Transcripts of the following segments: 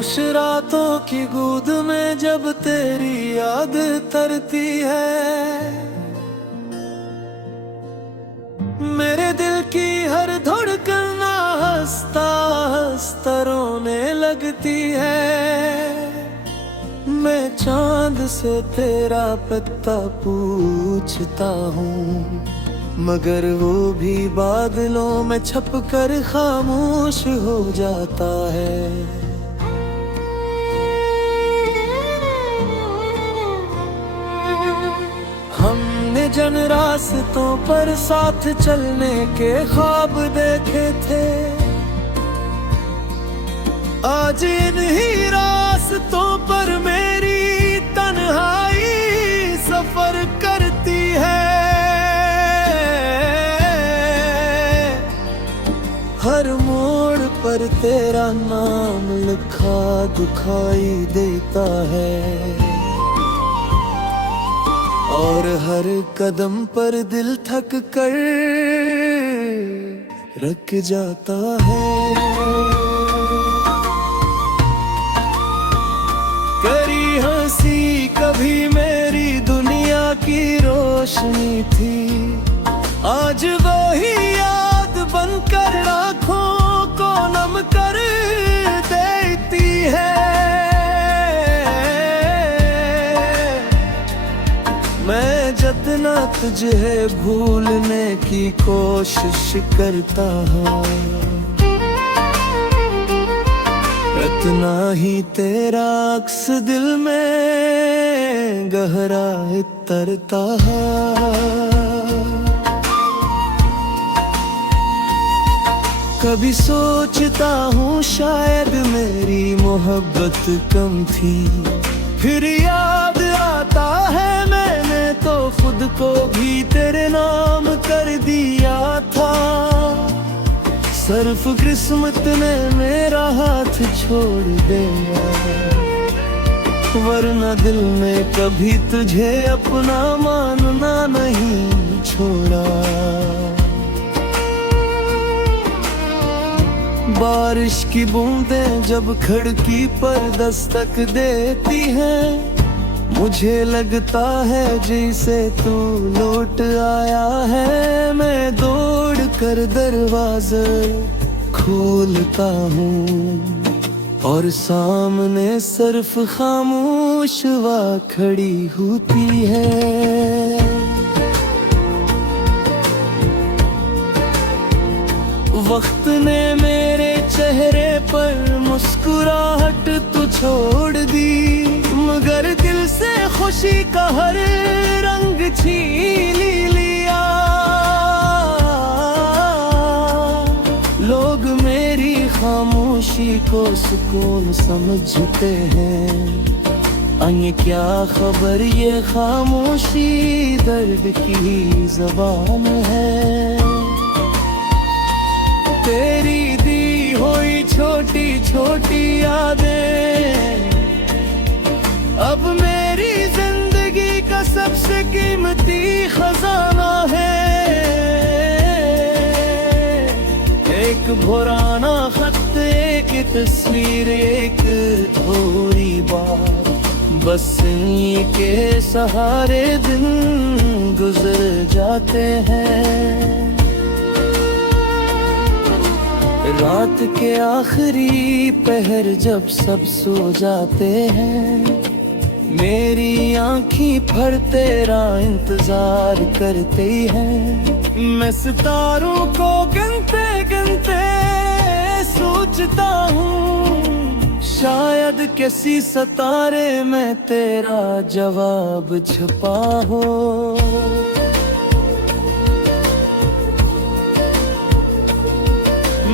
खामोश रातों की गूद में जब तेरी याद तरती है, मेरे दिल की हर धड़कन हंसता हंसता रोने लगती है। मैं चांद से तेरा पता पूछता हूँ, मगर वो भी बादलों में छपकर खामोश हो जाता है। हमने जिन रास्तों पर साथ चलने के ख्वाब देखे थे, आज इन्हीं रास्तों पर मेरी तन्हाई सफर करती है। हर मोड़ पर तेरा नाम लिखा दिखाई देता है, और हर कदम पर दिल थक कर रुक जाता है। करी हंसी कभी मेरी दुनिया की रोशनी थी, आज वही याद बनकर आँखों को नम कर देती है। मैं जितना तुझे भूलने की कोशिश करता हूँ, उतना ही तेरा अक्स दिल में गहरा उतरता है। कभी सोचता हूँ शायद मेरी मोहब्बत कम थी, फिर याद आता है मैंने तो खुद को भी तेरे नाम कर दिया था। सिर्फ किस्मत ने मेरा हाथ छोड़ दिया, वरना दिल ने कभी तुझे अपना मानना नहीं छोड़ा। बारिश की बूंदें जब खिड़की पर दस्तक देती हैं, मुझे लगता है जैसे तू लौट आया है। मैं दौड़ कर दरवाजा खोलता हूँ, और सामने सिर्फ खामोश वा खड़ी होती है। वक्त ने मेरे चेहरे पर मुस्कुराहट तो छोड़ दी, मगर दिल से खुशी का हर रंग छीन लिया। लोग मेरी खामोशी को सुकून समझते हैं, ये क्या खबर ये खामोशी दर्द की ज़बान है। तेरी दी हुई छोटी छोटी यादें अब मेरी जिंदगी का सबसे कीमती खजाना है। एक पुराना खत, एक तस्वीर, एक थोड़ी बात, बस इन्हीं के सहारे दिन गुजर जाते हैं। रात के आखिरी पहर जब सब सो जाते हैं, मेरी आँखें भर तेरा इंतजार करती हैं। मैं सितारों को गिनते गिनते सोचता हूँ, शायद किसी सितारे में तेरा जवाब छुपा हो।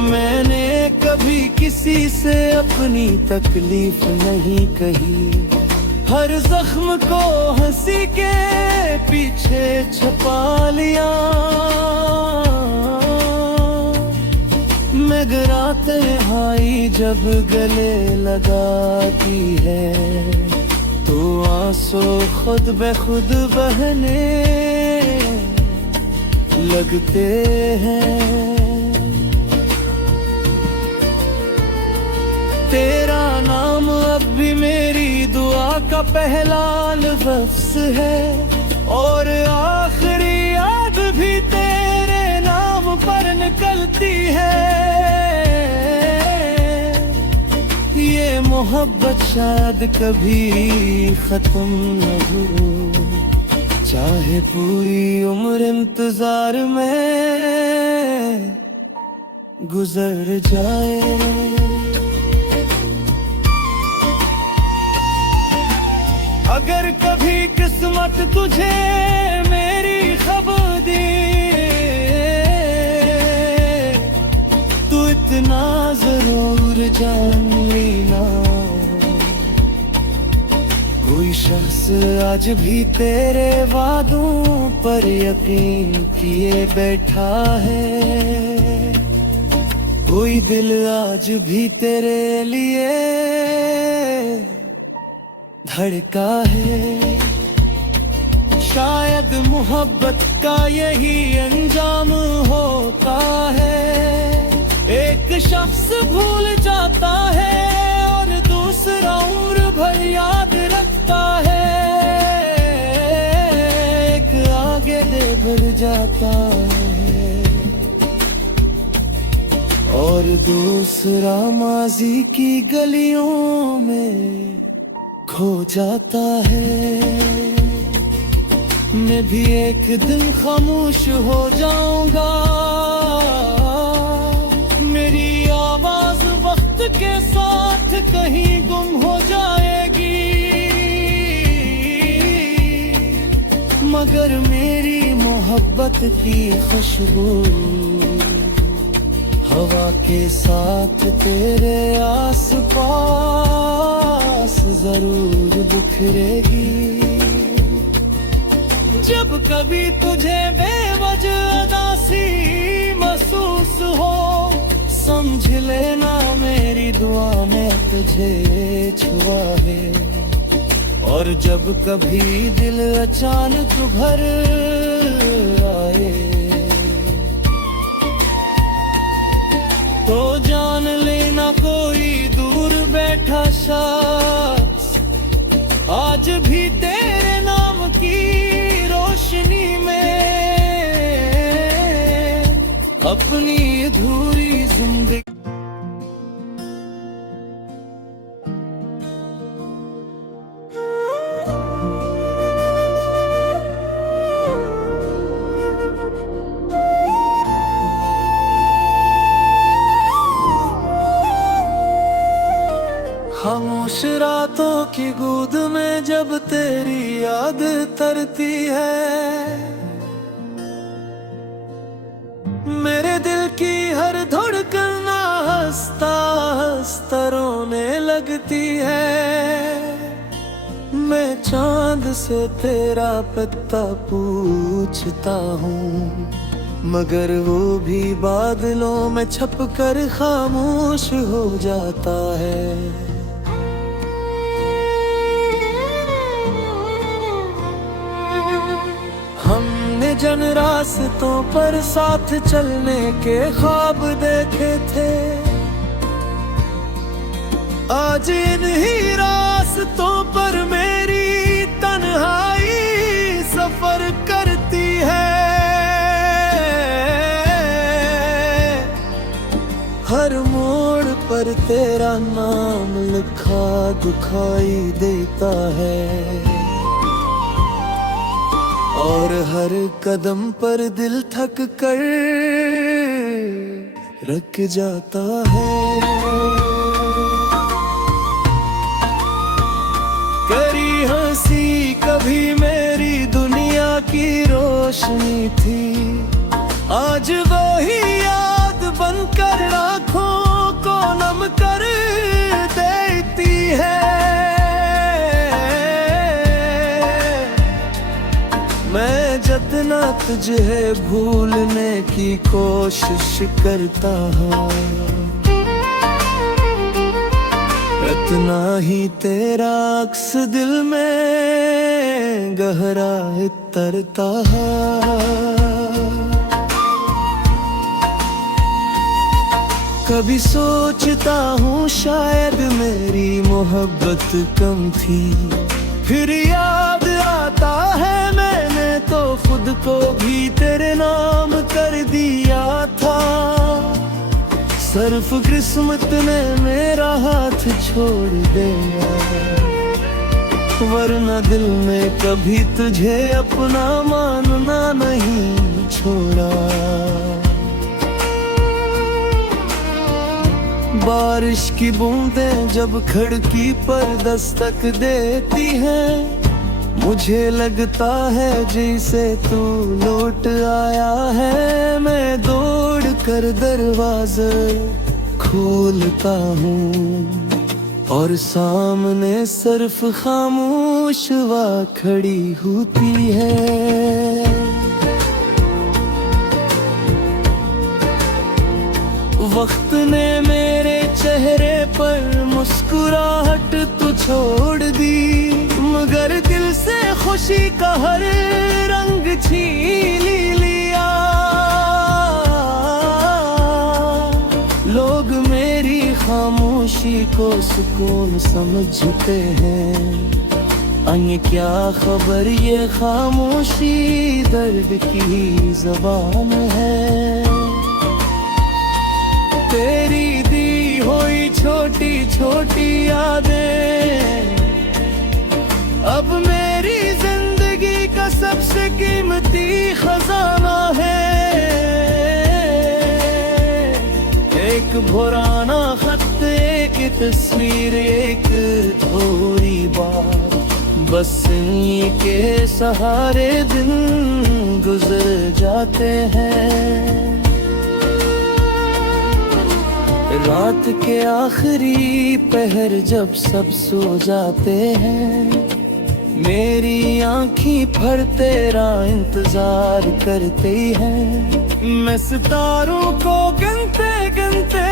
मैंने कभी किसी से अपनी तकलीफ नहीं कही, हर जख्म को हंसी के पीछे छुपा लिया। मगर तन्हाई जब गले लगाती है, तो आंसू खुद ब खुद बहने लगते हैं। तेरा नाम का पहला लफ्ज़ है और आखिरी याद भी तेरे नाम पर निकलती है। ये मोहब्बत शायद कभी खत्म न हो, चाहे पूरी उम्र इंतजार में गुजर जाए। अगर कभी किस्मत तुझे मेरी खबर दे तो इतना जरूर जान लेना, कोई शख्स आज भी तेरे वादों पर यकीन किए बैठा है। कोई दिल आज भी तेरे लिए धड़का है। शायद मोहब्बत का यही अंजाम होता है, एक शख्स भूल जाता है और दूसरा उम्र भर याद रखता है। एक आगे बढ़ जाता है और दूसरा माजी की गलियों में खो जाता है। मैं भी एक दिन खामोश हो जाऊंगा, मेरी आवाज वक्त के साथ कहीं गुम हो जाएगी, मगर मेरी मोहब्बत की खुशबू हवा के साथ तेरे आसपास जरूर बिखरेगी। जब कभी तुझे बेवजह उदासी महसूस हो, समझ लेना मेरी दुआ ने तुझे छुआ है। और जब कभी दिल अचानक भर आए तो जान लेना कोई दूर बैठा शख्स आज भी तेरे नाम की रोशनी में अपनी अधूरी जिंदगी खामोश रातों की गोद में जब तेरी याद तरती है, मेरे दिल की हर धड़कन हंसता हंसता रोने लगती है। मैं चांद से तेरा पता पूछता हूँ, मगर वो भी बादलों में छपकर खामोश हो जाता है। हमने जन रास्तों पर साथ चलने के ख्वाब देखे थे, आज इन्हीं रास्तों पर मेरी तन्हाई सफर करती है। हर मोड़ पर तेरा नाम लिखा दिखाई देता है और हर कदम पर दिल थक कर रुक जाता है। करी हंसी कभी मेरी दुनिया की रोशनी थी, आज वही याद बनकर आँखों को नम कर देती है। मैं जितना तुझे भूलने की कोशिश करता हूँ, उतना ही तेरा अक्स दिल में गहरा उतरता है। कभी सोचता हूँ शायद मेरी मोहब्बत कम थी, फिर याद आता है मैंने तो खुद को भी तेरे नाम कर दिया था। सिर्फ किस्मत ने मेरा हाथ छोड़ दिया, वरना दिल ने कभी तुझे अपना मानना नहीं छोड़ा। बारिश की बूंदें जब खिड़की पर दस्तक देती हैं, मुझे लगता है जैसे तू लौट आया है। मैं दौड़ कर दरवाजा खोलता हूँ और सामने सिर्फ खामोश वा खड़ी होती है। वक्त ने मेरे चेहरे पर मुस्कुराहट तो छोड़ दी, मगर दिल से खुशी का हर रंग छीन लिया। लोग मेरी खामोशी को सुकून समझते हैं, ये क्या खबर ये खामोशी दर्द की ज़बान है। तेरी दी हुई छोटी छोटी यादें अब मेरी जिंदगी का सबसे कीमती खजाना है। एक पुराना खत, एक तस्वीर, एक थोड़ी बात, बस इन्हीं के सहारे दिन गुजर जाते हैं। रात के आखिरी पहर जब सब सो जाते हैं, मेरी आँखें भर तेरा इंतजार करती हैं। मैं सितारों को गिनते गिनते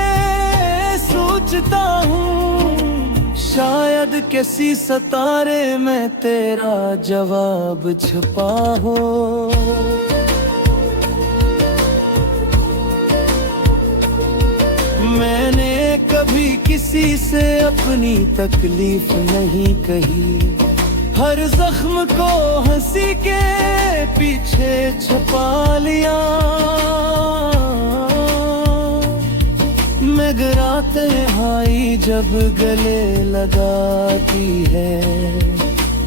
सोचता हूँ, शायद किसी सितारे में तेरा जवाब छुपा हो। मैंने कभी किसी से अपनी तकलीफ नहीं कही, हर जख्म को हंसी के पीछे छुपा लिया। मगर तन्हाई जब गले लगाती है,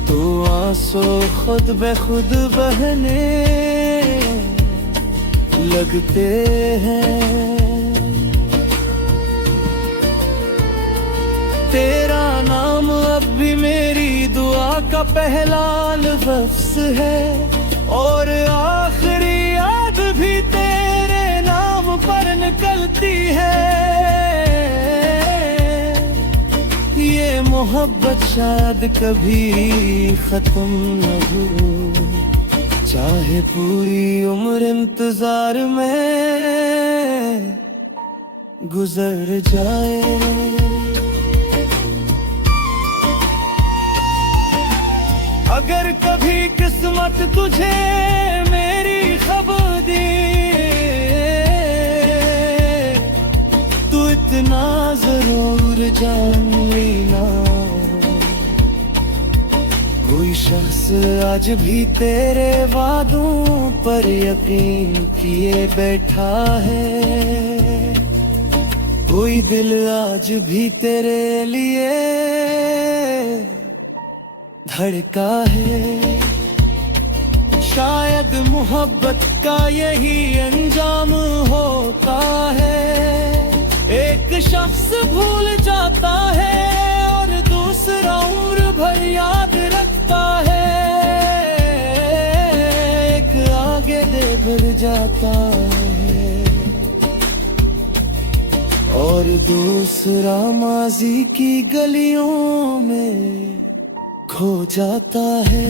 तो आंसू खुद ब खुद बहने लगते हैं। तेरा नाम अब भी मेरी दुआ का पहला लफ्ज़ है, और आखिरी याद भी तेरे नाम पर निकलती है। ये मोहब्बत शायद कभी खत्म न हो, चाहे पूरी उम्र इंतजार में गुजर जाए। अगर कभी किस्मत तुझे मेरी खबर दे, तो इतना जरूर जान लेना, कोई शख्स आज भी तेरे वादों पर यकीन किए बैठा है। कोई दिल आज भी तेरे लिए धड़का है। शायद मोहब्बत का यही अंजाम होता है, एक शख्स भूल जाता है और दूसरा उम्र भर याद रखता है। एक आगे बढ़ जाता है और दूसरा माजी की गलियों में खो जाता है।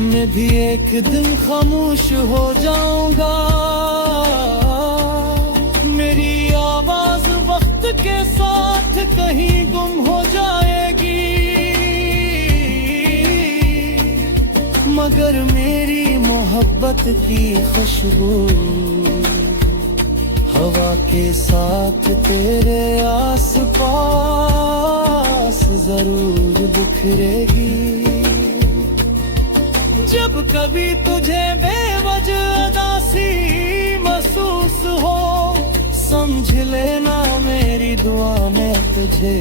मैं भी एक दिन खामोश हो जाऊंगा, मेरी आवाज वक्त के साथ कहीं गुम हो जाएगी, मगर मेरी मोहब्बत की खुशबू हवा के साथ तेरे आस-पास जरूर बिखरेगी। जब कभी तुझे बेवजह उदासी महसूस हो, समझ लेना मेरी दुआ ने तुझे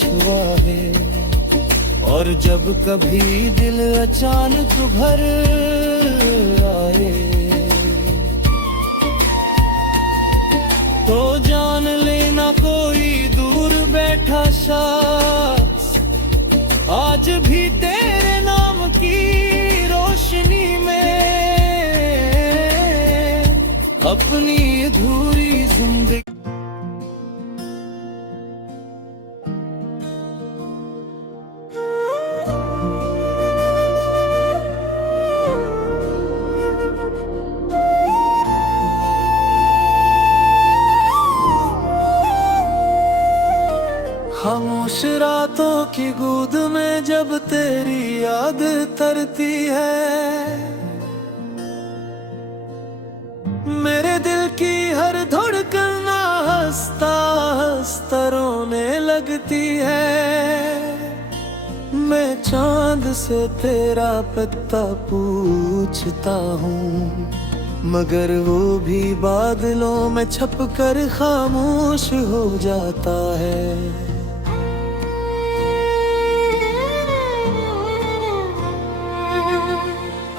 छुआ है। और जब कभी दिल अचानक भर आए, तो जान लेना कोई दूर बैठा शख्स आज भी तेरे नाम की रोशनी में अपनी अधूरी जिंदगी। खामोश रातों की गोद में जब तेरी याद तरती है, मेरे दिल की हर धड़कन हंसता हंसता रोने लगती है। मैं चांद से तेरा पता पूछता हूँ, मगर वो भी बादलों में छपकर खामोश हो जाता है।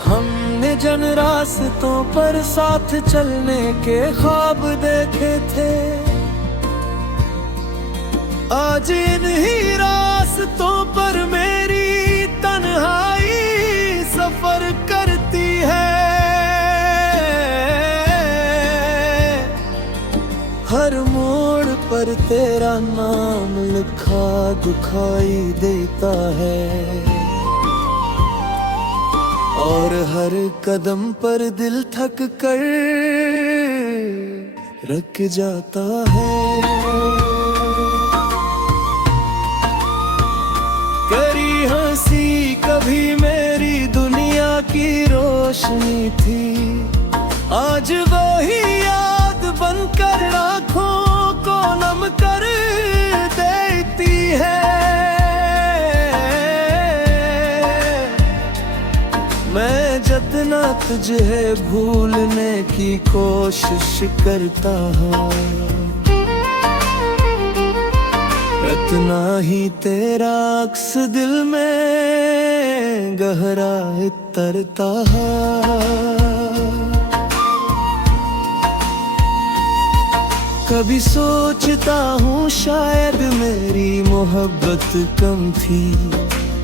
हमने जन रास्तों पर साथ चलने के ख्वाब देखे थे, आज इन्हीं रास्तों पर मेरी तन्हाई सफर करती है। हर मोड़ पर तेरा नाम लिखा दिखाई देता है, और हर कदम पर दिल थक कर रुक जाता है। करी हंसी कभी मेरी दुनिया की रोशनी थी, आज वही याद बनकर आँखों को नम कर देती है। मैं जितना तुझे भूलने की कोशिश करता हूँ, उतना ही तेरा अक्स दिल में गहरा उतरता है। कभी सोचता हूँ शायद मेरी मोहब्बत कम थी,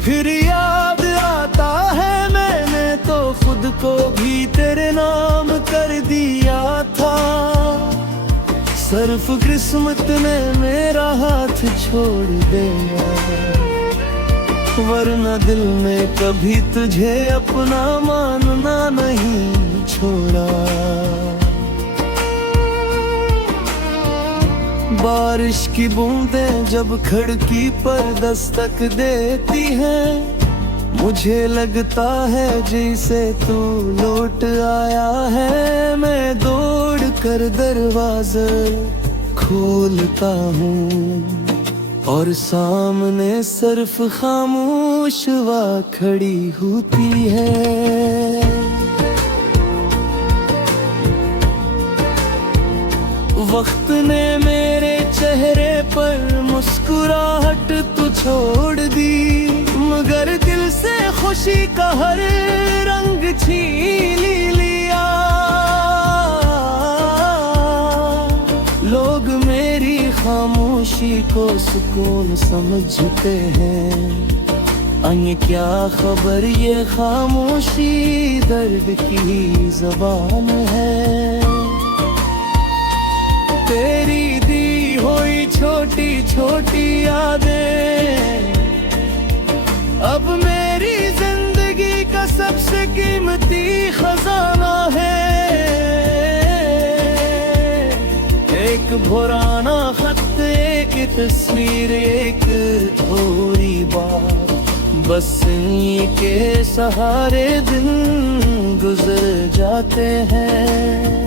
फिर याद आता है मैंने तो खुद को भी तेरे नाम कर दिया था। सिर्फ किस्मत ने मेरा हाथ छोड़ दिया, वरना दिल ने कभी तुझे अपना मानना नहीं छोड़ा। बारिश की बूंदें जब खिड़की पर दस्तक देती हैं, मुझे लगता है जैसे तू लौट आया है। मैं दौड़ कर दरवाजा खोलता हूँ, और सामने सिर्फ खामोश वा खड़ी होती है। वक्त ने मेरे चेहरे पर मुस्कुराहट तो छोड़ दी, मगर दिल से खुशी का हर रंग छीन लिया। लोग मेरी खामोशी को सुकून समझते हैं, अन्य क्या खबर ये खामोशी दर्द की ज़बान है। तेरी दी हुई छोटी छोटी यादें अब मेरी जिंदगी का सबसे कीमती खजाना है। एक पुराना खत, एक तस्वीर, एक थोड़ी बात, बस इन्हीं के सहारे दिन गुजर जाते हैं।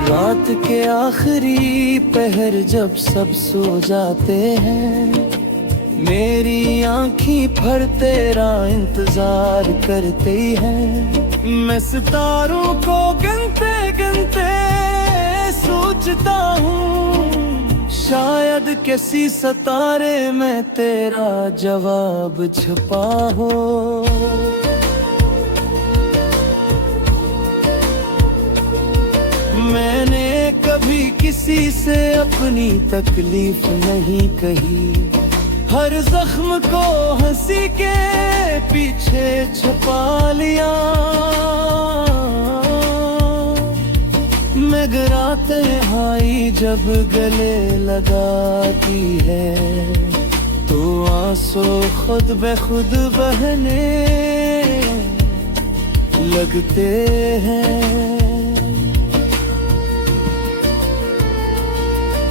रात के आखिरी पहर जब सब सो जाते हैं, मेरी आँखें भर तेरा इंतजार करती हैं। मैं सितारों को गिनते गिनते सोचता हूँ, शायद किसी सितारे में तेरा जवाब छुपा हो। मैंने कभी किसी से अपनी तकलीफ नहीं कही, हर जख्म को हंसी के पीछे छुपा लिया। मगर तन्हाई जब गले लगाती है, तो आंसू खुद ब खुद बहने लगते हैं।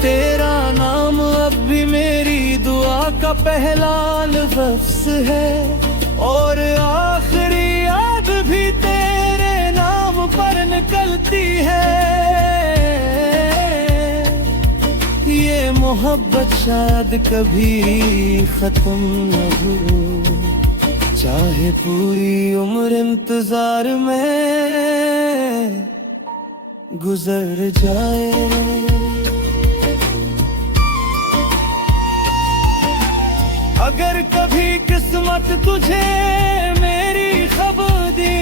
तेरा नाम अब भी मेरी दुआ का पहला लफ्ज़ है, और आखिरी याद भी तेरे नाम पर निकलती है। ये मोहब्बत शायद कभी खत्म न हो, चाहे पूरी उम्र इंतजार में गुजर जाए। अगर कभी किस्मत तुझे मेरी खबर दे,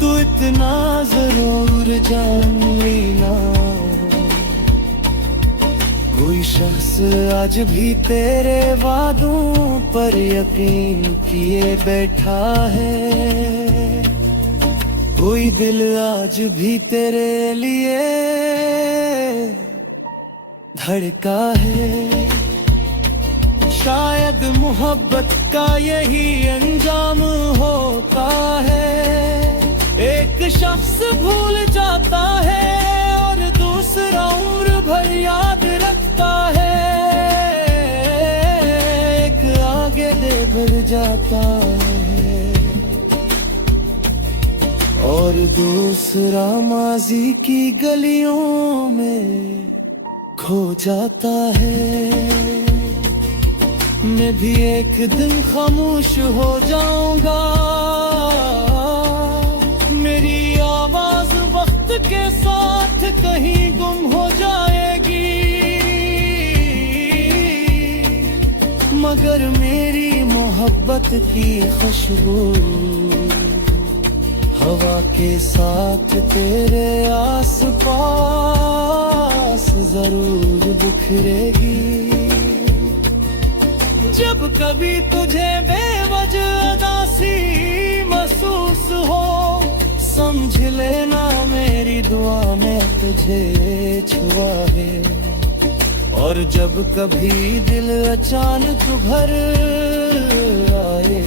तो इतना जरूर जान लेना, कोई शख्स आज भी तेरे वादों पर यकीन किए बैठा है। कोई दिल आज भी तेरे लिए धड़का है। शायद मोहब्बत का यही अंजाम होता है, एक शख्स भूल जाता है और दूसरा उम्र भर याद रखता है। एक आगे दे बढ़ जाता है और दूसरा माजी की गलियों में खो जाता है। मैं भी एक दिन खामोश हो जाऊंगा, मेरी आवाज वक्त के साथ कहीं गुम हो जाएगी, मगर मेरी मोहब्बत की खुशबू हवा के साथ तेरे आसपास जरूर बिखरेगी। जब कभी तुझे बेवजह उदासी महसूस हो, समझ लेना मेरी दुआ में तुझे छुआ है। और जब कभी दिल अचानक भर आए,